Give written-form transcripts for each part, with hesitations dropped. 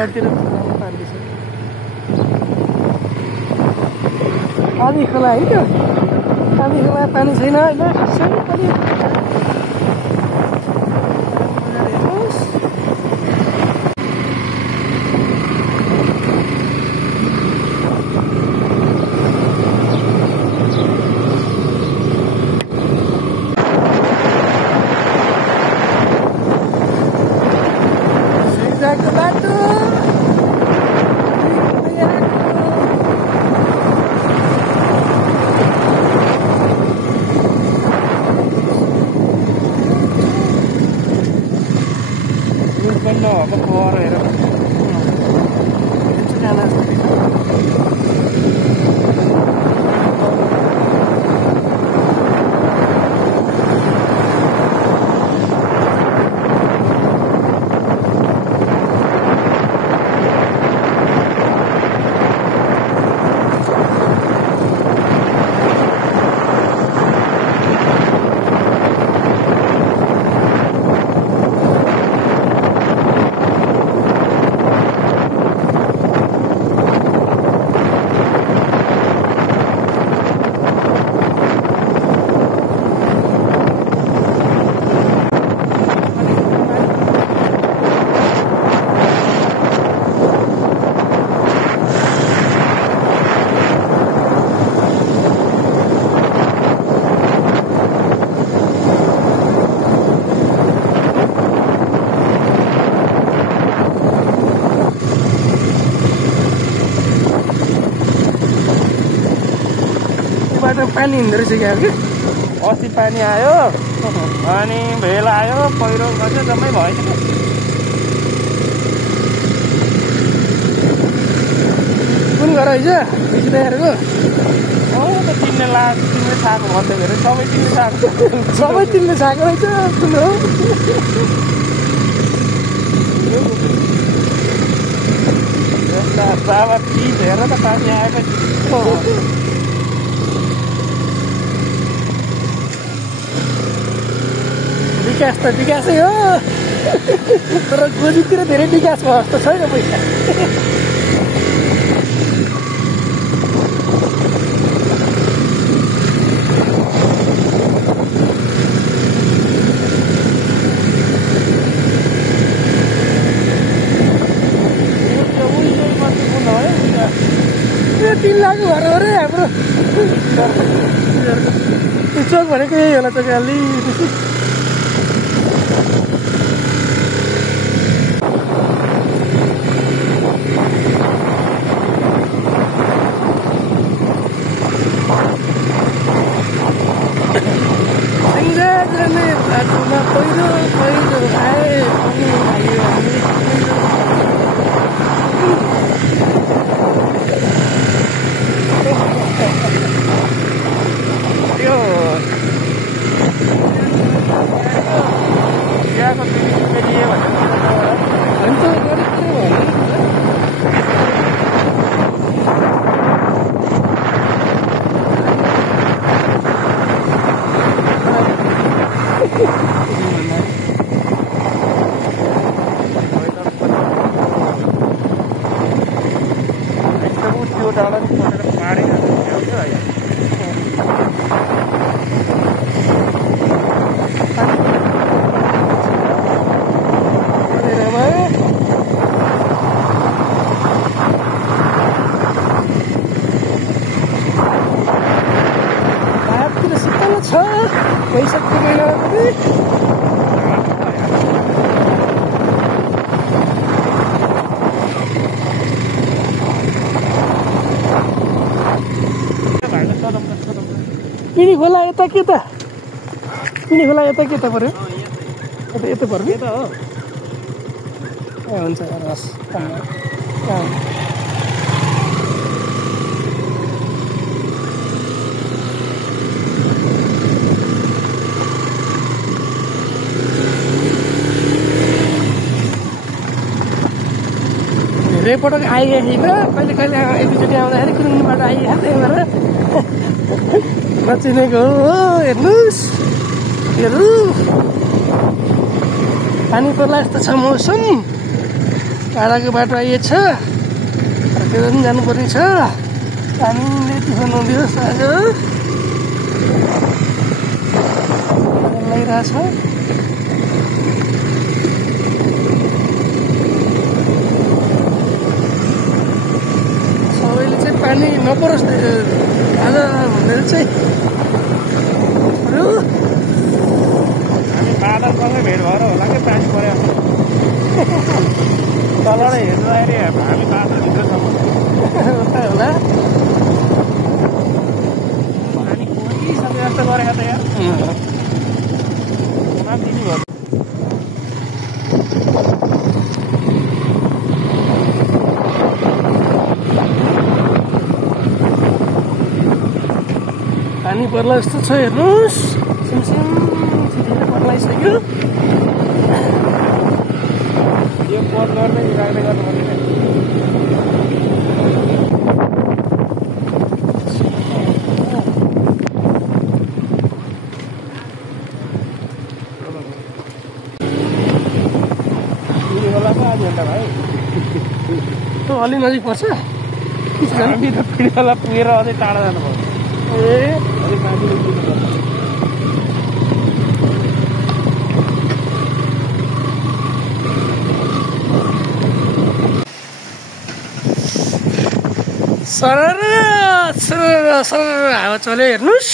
अगाडितिर पानी छ आधी खोला है त्यो आधी खोला पानी छैन अहिले पानी हिँड्दो रहेछ क्या कि अस्ति पानी आयो अनि भेल आयो पहिरो गयो जम्मै भएछ कुन घर हैछ बिजुदाहरूको त तिमीले खाएको भन्दै धेरै सबै तिमीले खाएको सबै तिमीले खाएको रहेछ कुन हो यस्ता बाबा चिज हेर त पानी आएपछि विकास त विकासै हो तर गोजीतिर धेरै विकास भयो जस्तो छैन पैसा तिन लाख घर हो रे हाम्रो चोक भनेको यही होला चोक अलि पिनी खोला यता के त पिनी खोला यता के त पर्यो यता पर्यो त हो ए हुन्छ हस् धेरै पटक आइरहेको कहिले कहिले एकचोटि आउँदाखेरि कुरुङबाट आइहाल्दै गरेर नचिनेको हो हेर्नुहोस् हेर्नु पानी पर्ला यस्तो छ मौसम टाढाको बाटो आइएछ फर्केर पनि जानुपर्ने छ पानीले त्यसो नदियोस् आज लगाइरहेछ सबैले चाहिँ पानी नपरोस् आज भनेर चाहिँ हामी बादलसँगै भेट भएर होला कि पानी पऱ्यो तलबाट हेर्दाखेरि हामी बादलभित्रसम्म होला पानी कोहीसँग जस्तो गरेको त यार दिनु भयो पानी पर्ला जस्तो छ हेर्नुहोस् सिमसिम छिटो पर्ला आइसक्यो यो पोल गर्दै राख्दै गर्नुपर्ने होला त आज अन्त भाइ त्यो अलि नजिक पर्छ हामी त फेरि होला पुगेर अझै टाढा जानुभयो ए अलिक मान्छेले पुग्नुपर्छ सरर सरर सरर हावा चल्यो हेर्नुहोस्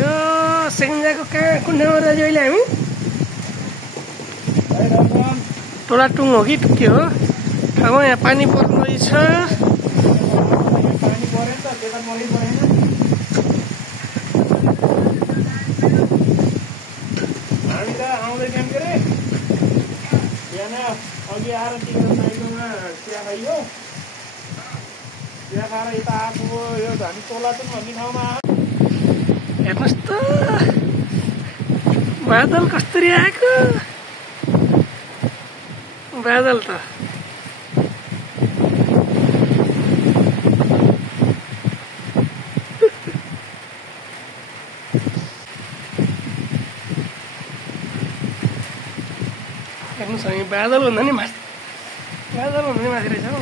यो सेन्जाको कहाँ कुन ठाउँमा दाजु अहिले हामी टोलाटुङ हो कि के हो ठाउँमा यहाँ पानी पर्नु रहेछ पानी परेन त त्यता मरि परेन हामी त आउँदैछौँ के अरे बिहान अघि आएर तिम्रो साइडमा चिया खाइयो चिया खाएर यता आएको यो हामी टोलाटुङ भन्ने ठाउँमा हेर्नुहोस् त बादल कसरी आएको बादल त हेर्नुहोस् हामी बादल भन्दा नि माथि रहेछ हौ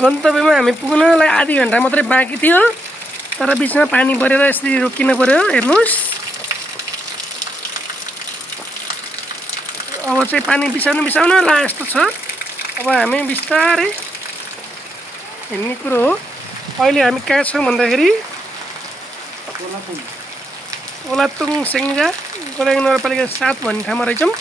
गन्तव्यमा हामी पुग्नलाई आधी घन्टा मात्रै बाँकी थियो तर बिचमा पानी परेर यसरी रोकिनु पर्यो हेर्नुहोस् अब चाहिँ पानी बिसाउन ला जस्तो छ अब हामी बिस्तारै हिँड्ने कुरो हो अहिले हामी कहाँ छौँ भन्दाखेरि ओलातुङ सेङ्जा गोलाइ नगरपालिका 7 भन्ने ठाउँमा रहेछौँ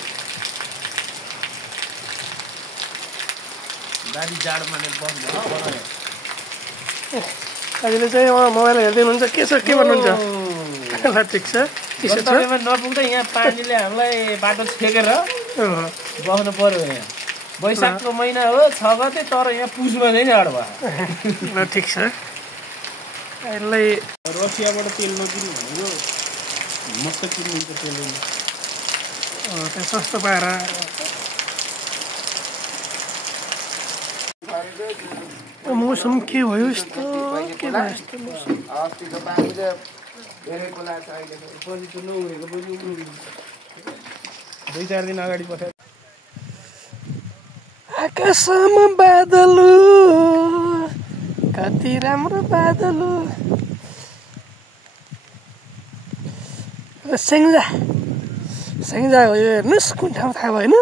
अहिले चाहिँ मोबाइल हेर्दै हुनुहुन्छ के छ के भन्नुहुन्छ ल ठिक छ नपुग्दा यहाँ पानीले हामीलाई बाटो छेकेर बस्नु पर्यो यहाँ वैशाखको महिना हो 6 गते तर यहाँ पुसमा चाहिँ जाडो भयो ल ठिक छ यसलाई रसियाबाट तेल नकिन्नु भनेको मस्त किन्नुहुन्छ तेल त्यो सस्तो पाएर मौसम के भयो यस्तो के भयो यस्तो मौसम दुई चार दिन अगाडि पठाए आकाशमा बादल कति राम्रो बादल सेङ्जा हो यो हेर्नुहोस् कुन ठाउँ थाहा भएन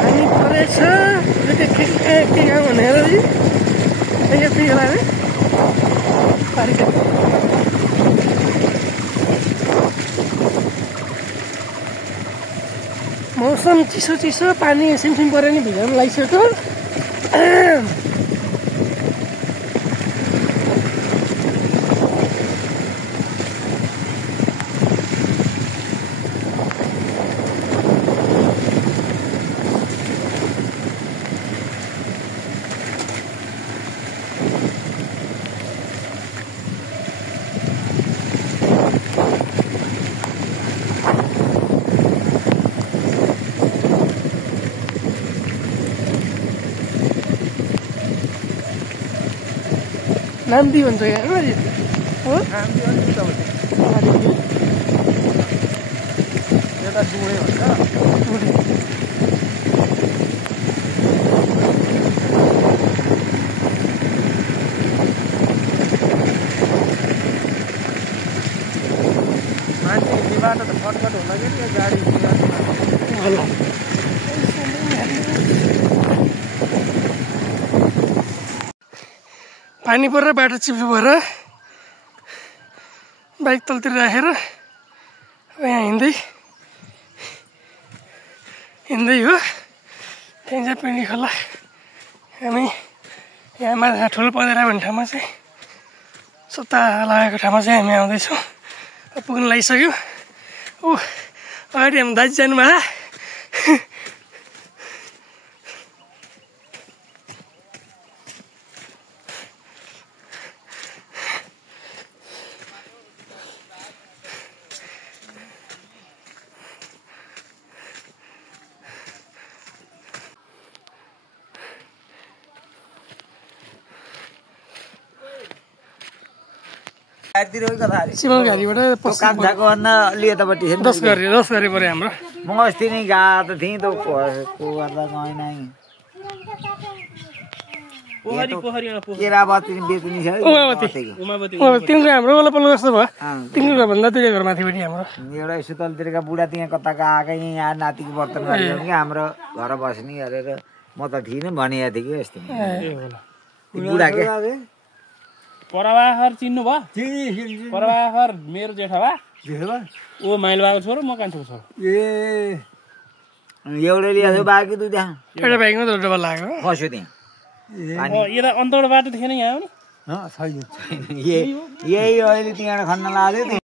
पानी परेछ के काम भनेर मौसम चिसो पानी सिमसिम परेर नि भिजाउनु लागिसक्यो नाम्ती भन्छ यहाँ हो यता डुँडे भन्छ मान्छे हिँड्ने बाटो त फटफट होला कि त्यो गाडी पानी परेर बाटो चिप्लो भएर बाइक तलतिर राखेर यहाँ हिँड्दै हो त्यहाँ चाहिँ पिँढी खोला हामी यहाँ माछा ठुलो पँधेरा भन्ने ठाउँमा चाहिँ सत्ता लागेको ठाउँमा चाहिँ हामी आउँदैछौँ पुग्न लागिसक्यो अगाडि हामी दाजु जानुभयो सिमल घारीबाट 10 गरे पऱ्यो हाम्रो म अस्ति नै गएको थिएँ त गर्दा केरावती बेच्ने छ तिम्रो हाम्रो वल्लपल्लो जस्तो भयो तिम्रो घरभन्दा दुईवटा घर माथिपट्टि हाम्रो एउटा यसो तलतिरका बुढा त्यहाँ कताका आएकै यहाँ नातिको बर्तन गरेर कि हाम्रो घर बस्ने गरेर म त थिइनँ भनेको थिएँ कि यस्तो बुढा के परवाखर चिन्नु भयो परवाखर मेरो जेठा बा ऊ माइल बाको छोरो म कान्छोको छोरो एउटै ल्याएको बाँकी दुईटा एउटा बाइकमा त डबल लाग्यो फस्यो त्यहाँ यता अन्तबाट बाटो थिएन यहाँ यही अहिले त्यहाँ खन्न लाग्यो